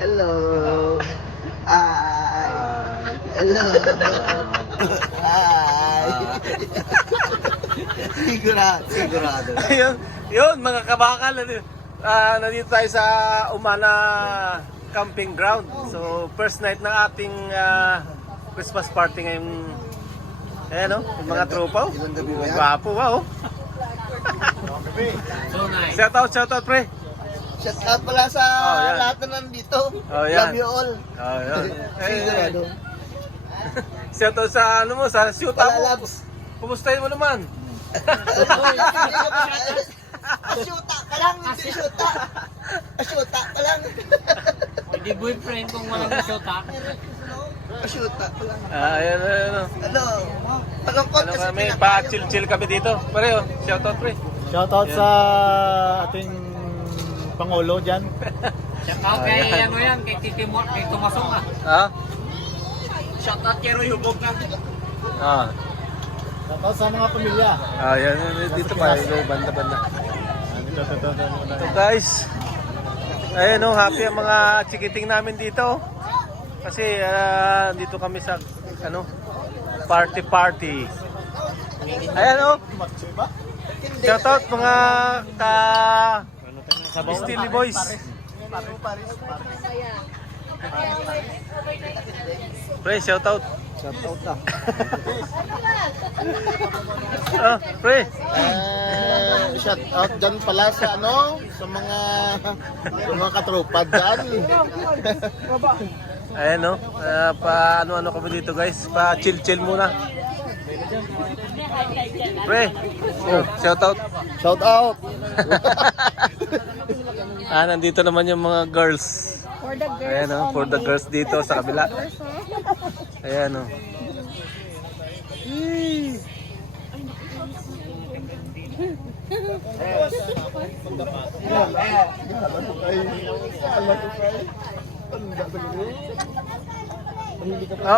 Hello. Hi. Hello. Hi. Sigurado. Yun, mga kabakal. Nandito tayo sa Umana Camping Ground. So, first night ng ating Christmas party ngayong ayan, yung mga tropa. Ilang gabi ba yan? Gwapo, wow. So nice. Shout out, pre. Shout out pala sa yan. lahat na nandito. Yan. Love you all. Yun. Sigurado. Shout out sa ano mo, sa shoot Pala mo. labs. Kumustahin mo naman? Asyuta ka lang, hindi syuta. Asyuta ka lang. Hindi boyfriend kung walang shota. Asyuta ka lang. Ayan. Ano? Palungkot Ano kasi kami, pinakain. pa-chill kami dito. Pareho, shout out, pre. Shoutout sa ating Pangulo dyan. Shout out kay ano yan, kay Titi Mo, kay Tumasong ah. Ha? Shout out kay Roy Hubog na. Shoutout sa mga pamilya. Ayan, dito pa, banda. So guys, ayun happy ang mga chikiting namin dito. Kasi dito kami sa party. Ayan shoutout mga Steely Boys. Pre, shoutout. Shoutout na. Pre. Shoutout dyan pala sa sa mga katropa dyan. Ayan pa ano kami dito guys, pa chill muna. Pre, shoutout. Shoutout. Nandito naman yung mga girls. For the girls. Ayan for the girls dito sa kabila. Ayan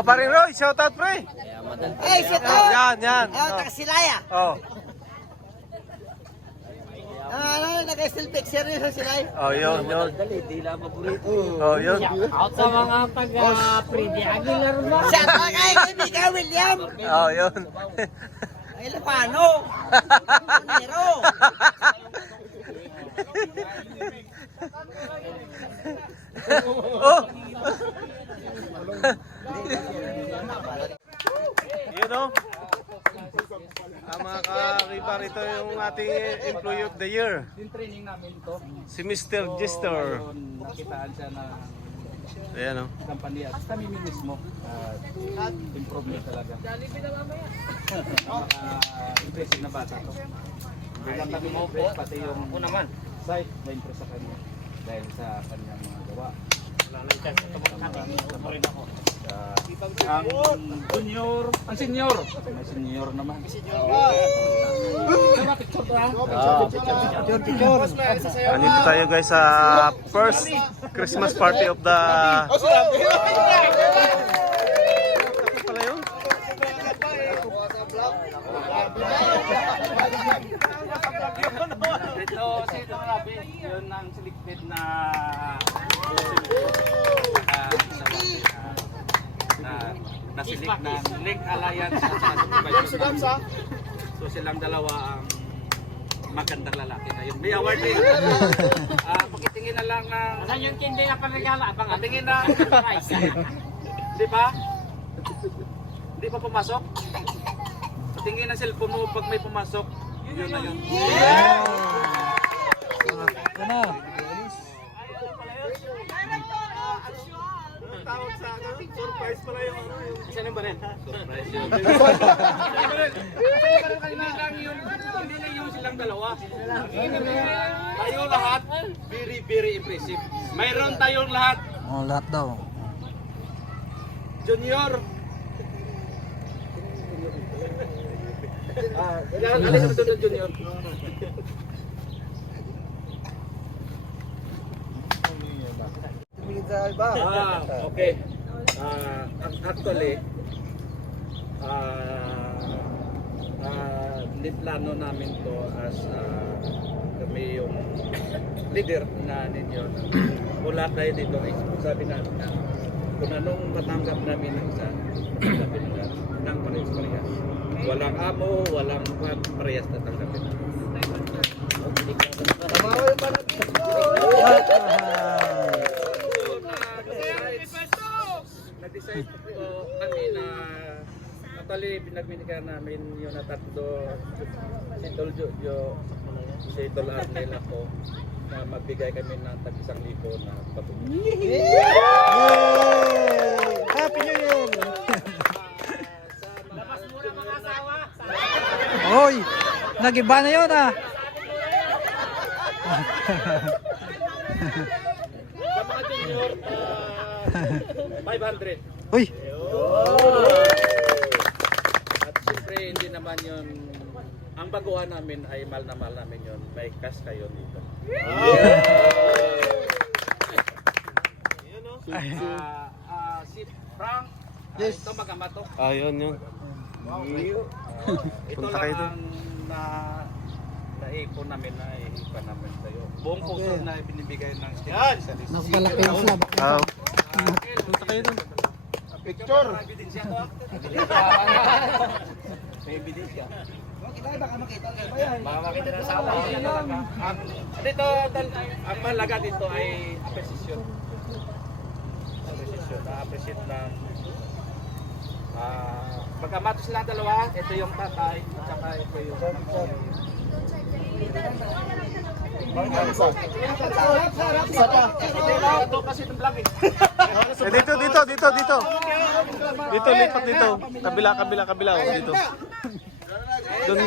paring Roy, shoutout pre. Hey, shout out! Yan. Taga Silaya. Naka-still picture rin sa Silay. Yun. Out sa mga taga-Freddy Aguilar na. Shout out kay Kaibigan William. Yun. Ay, Lapano. Nero. Yun mga karibar, ito yung ating Employee of the Year. Yung training namin to. Si Mr. Jester. Nakitaan siya na Ayan kampanya at kami mismo improvement talaga. Impressive na bata to. Bilang kami impress, pati yung site na-impress sa kanya dahil sa kanyang mga gawa. Ang senior naman. Andito tayo guys sa first Christmas party of the... Pala yun? Dito si Don Rabi, yun ang selected na nasilik ng Link Alliance at saka supervisor. So silang dalawa ang magandang lalaki na yun. May award din. Pakitingin na lang ng... Saan yung kindi na panregala? Pakitingin na... Di ba? Di pa pumasok? Patingin ng cellphone mo pag may pumasok. Yun na yun. Tawag sa surprise pala yung isa ng baril. Surprise yun. Hindi lang yung silang dalawa. Tayo lahat, very impressive. Mayroon tayong lahat. Lahat daw. Junior. Alin sa sunod junior? Okay. Actually, niplano namin to as kami yung leader na ninyo. Mula tayo dito ay sabi namin na kung anong matanggap namin ng isa, sabi nila, ng parehas-parehas. Walang amo, walang parehas na tanggapin. Nag-decide po kami na actually pinagbinikan namin yung natatlo si Tol Jojo, si Tol Arnel ako na magbigay kami ng tag-1,000 na patulong. Happy New Year! Labas muna mga asawa! Hoy! Nag-iba na yun ah! Sa mga junior, 500. Uy! At siyempre hindi naman yun, ang baguhan namin ay mahal na mahal namin yun. May cash kayo dito. Si Frank, ito magama to. Ayun yun. Ito Punta lang kayo dun. ang naipon namin na ipan namin sa'yo. Buong puso na binibigay ng specialist. Nakalaki yung slab. Punta kayo dun. Picture. May ebidensya to. May ebidensya. Baka makita ba yan? Baka makita na sa awa. Dito, ang mahalaga dito ay appreciation. Appreciation. Na-appreciate ng magkamato silang dalawa. Ito yung tatay at saka ito yung ito kasi itong vlog eh. Dito. Dito, lipat dito. Kabila. Oh, dito. Doon.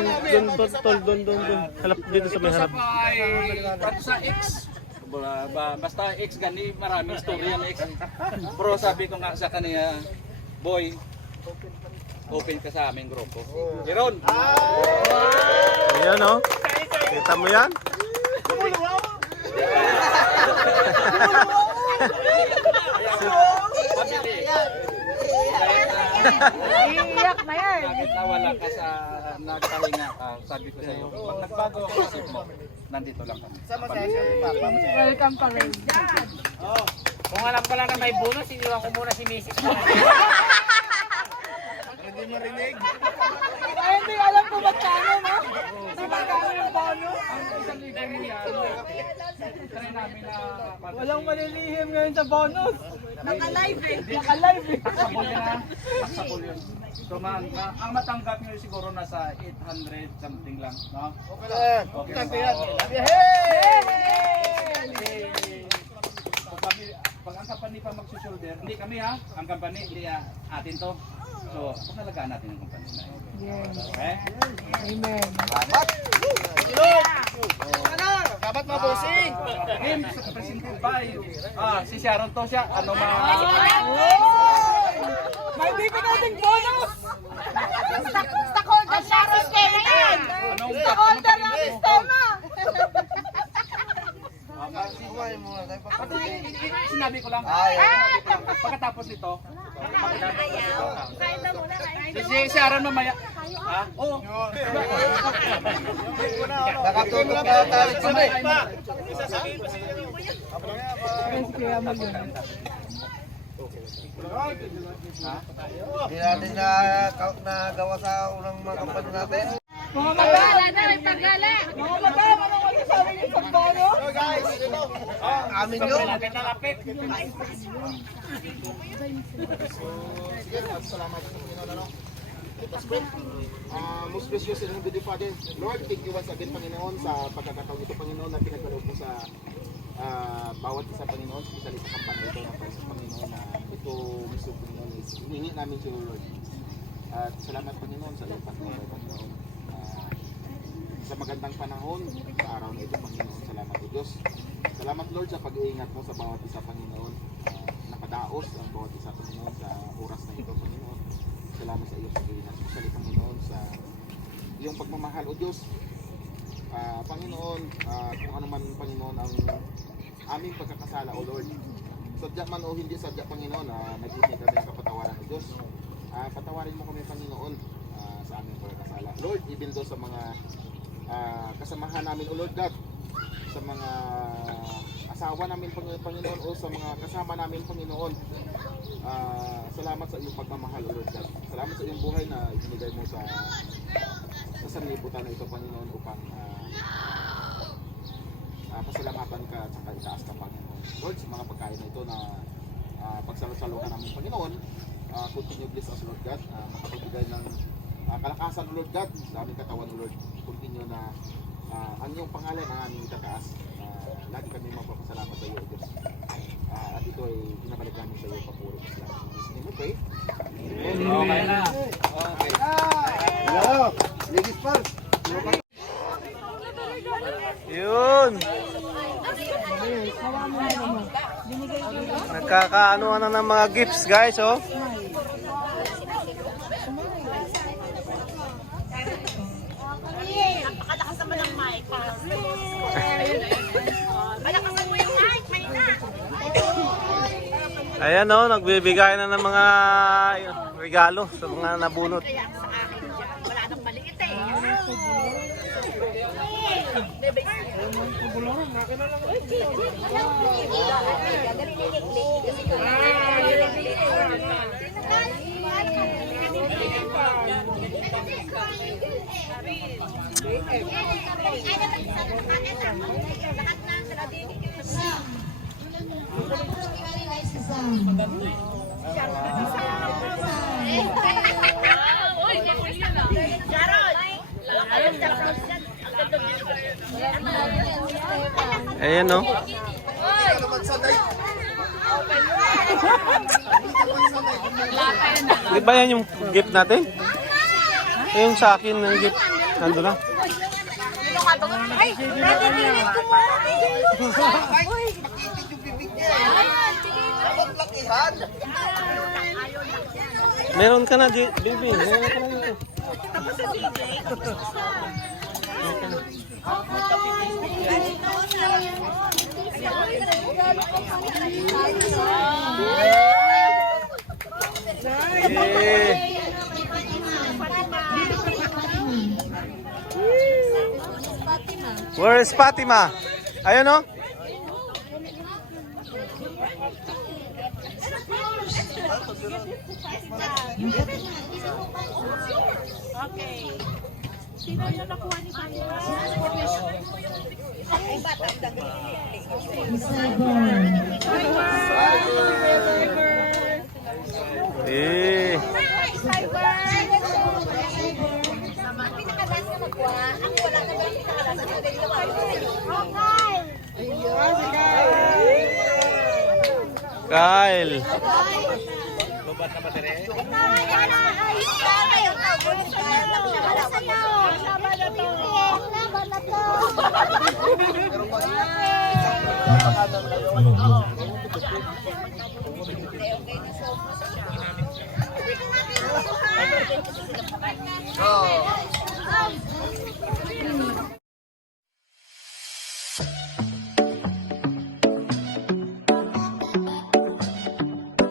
Halap dito sa may Ito harap. sa ay pato sa X. Basta X gani maraming story yan X. Pero sabi ko nga sa kanya, boy, open ka sa aming grupo. Iron! Ayan oh. Kita mo yan? Pabili. Iiyak na yan. Kahit nawala ka sa nagpahinga ka, sabi ko sa iyo, pag nagbago ang isip mo, nandito lang kami. Welcome pa rin. Kung alam ko lang na may bonus, iniwan ko muna si Mrs. mo. Ay, hindi alam ko magkano, no? Hindi magkano yung bonus. Try namin na Walang malilihim ngayon sa bonus. Naka-live eh. Naka-live eh. taxable yun. So, ang matanggap nyo siguro nasa 800 something lang, no? Okay lang. Okay lang. Pag ang company pa magsusulder, hindi kami ha, ang company, hindi atin to. So, pagkalagaan natin ang company na yun. Okay? Amen. Dapat mabusing! Him, presented by, si Sharon to siya, ano May bibigay bonus! Stockholder na sistema yan! Stockholder na sistema! Sinabi ko lang. Pagkatapos nito, si Sharon mamaya. Ha? Oo. Nakatutok na tayo sunod. Hindi natin nagawa sa unang mga kampanya natin. Mga magala na, may pagala! Mga magala, ano ko sabi niyo sa bonus? Amin yun. Sige, salamat sa Panginoon, ano? Let us pray. Most precious and heavenly Father, Lord, thank you once again, Panginoon, sa pagkakataon ito, Panginoon, na pinagkaloob mo sa bawat isa, Panginoon, especially sa kampanya ito ng Precious, Panginoon, na ito gusto, Panginoon, is hiningi namin sa iyo, Lord. At salamat, Panginoon, sa iyong pagkakaloob, Panginoon. Sa magandang panahon, sa araw na ito, Panginoon, salamat o Diyos. Salamat, Lord, sa pag-iingat mo sa bawat isa, Panginoon. Nakadaos ang bawat isa, Panginoon, sa oras na ito, Panginoon. Salamat sa iyong pag-iingat, especially, Panginoon, sa iyong pagmamahal o Diyos. Panginoon, kung ano man, Panginoon, ang aming pagkakasala o Lord. Sadya man o hindi sadya, Panginoon, nag-ibig kami sa kapatawaran o Diyos. Patawarin mo kami, Panginoon, sa aming pagkakasala. Lord, even though sa mga kasamahan namin, O Lord God, sa mga asawa namin Panginoon o sa mga kasama namin Panginoon. Salamat sa iyong pagmamahal, O Lord God. Salamat sa iyong buhay na ibinigay mo sa sanlibutan na ito, Panginoon, upang pasalamatan ka at saka itaas ka, Panginoon. Lord, sa mga pagkain na ito na pagsalo-saluhan namin, Panginoon, continue bless us, Lord God, makapagbigay ng kalakasan, Lord God, sa aming katawan, Lord. Continue na ang iyong pangalan ang aming itataas. Lagi kami magpapasalamat sa iyo, Diyos. At ito ay pinabalik namin sa iyo, papuro. Salamat. In Jesus' name we pray. Okay na. Okay. Hello, ladies first. Yun. Nagkakaano na ng mga gifts, guys, oh. Napakalakas naman ng mic. Malakasan mo yung mic, may na. Ayan, oh, nagbibigay na ng mga regalo sa mga nabunot. Kaya sa akin dyan, wala nang maliit eh. Ayan, oh. Di ba yan yung gift natin? Yung sa akin ng gift. Nandun na. Ay, natitilit ko mo. Makitid yung bibig niya. Dapat lakihan. Meron ka na, baby. Meron ka na dito. Where is Fatima? Ayun, oh. Okay. Sino yung nakuha ni Fatima? Ay, bata. Eh. Kyle. Lubat na bateri. Pero